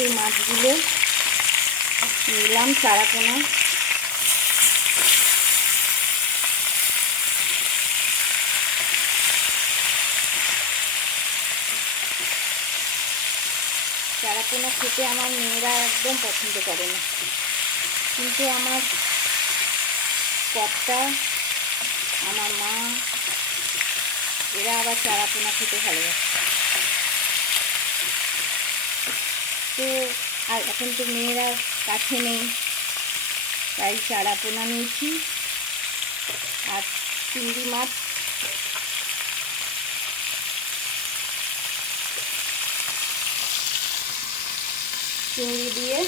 সেই মাছগুলো নিলাম চারাপোনা। চারাপোনা খেতে আমার মেয়েরা একদম পছন্দ করে না, কিন্তু আমার কর্তা, আমার মা, এরা আবার চারাপোনা খেতে ভালোবাসে। তো আর এখন তো মেয়েরা কাছে নেই, তাই চারাপোনা নিয়েছি আর চিংড়ি মাছ। চিংড়ি দিয়ে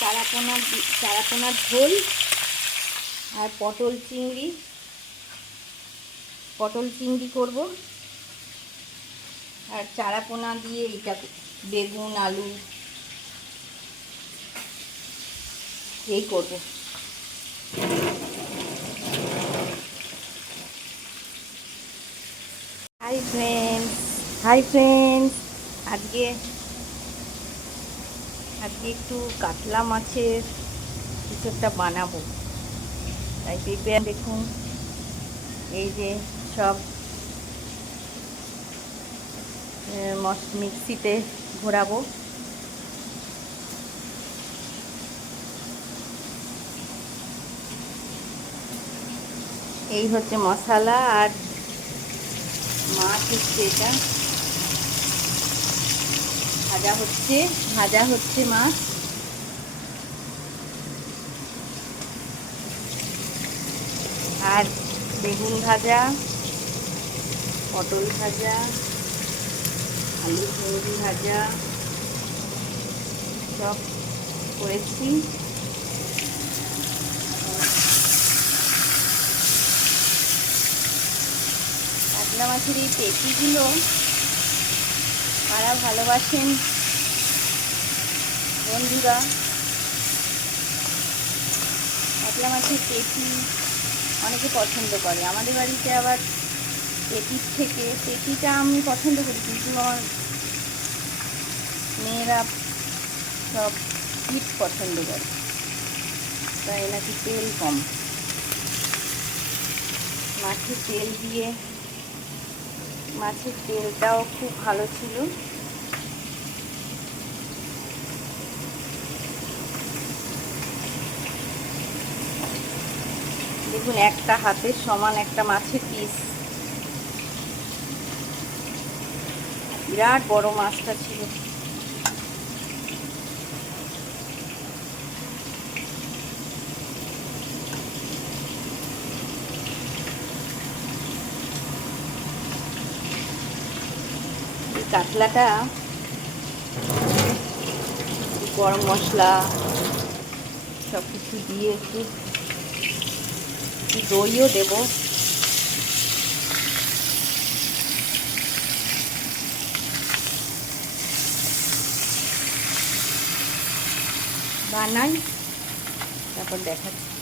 চারাপোনার ঝোল আর পটল চিংড়ি করব। আর চারাপোনা দিয়ে এইটা বেগুন আলু এই করব। হাই ফ্রেন্ডস, আজকে একটু কাতলা মাছের কিছু একটা বানাবো, তাই প্রিপেয়ার দেখুন। এই যে সব মিক্সিতে ঘোরাবো। এই হচ্ছে মশলা আর মাছ হচ্ছে, এটা ভাজা হচ্ছে মাছ। আর বেগুন ভাজা, পটল ভাজা, আলু চিংড়ি ভাজা সব করেছি। কাতলা মাছের এই পেটিগুলো কারা ভালোবাসেন বন্ধুরা? কাতলা মাছের পেটি অনেকে পছন্দ করে। আমাদের বাড়িতে আবার পেটিটা আমি পছন্দ করি, কিন্তু আমার মেয়েরা সব পিঠ পছন্দ করে, তাই নাকি তেল কম। মাছের তেলটাও খুব ভালো ছিল। দেখুন, একটা হাতের সমান একটা মাছের পিস, বিরাট বড় মাছটা ছিল। এই কাতলাটা গরম মশলা সব কিছু দিয়ে একটু দইও দেব। বানাই, তারপর দেখাচ্ছি।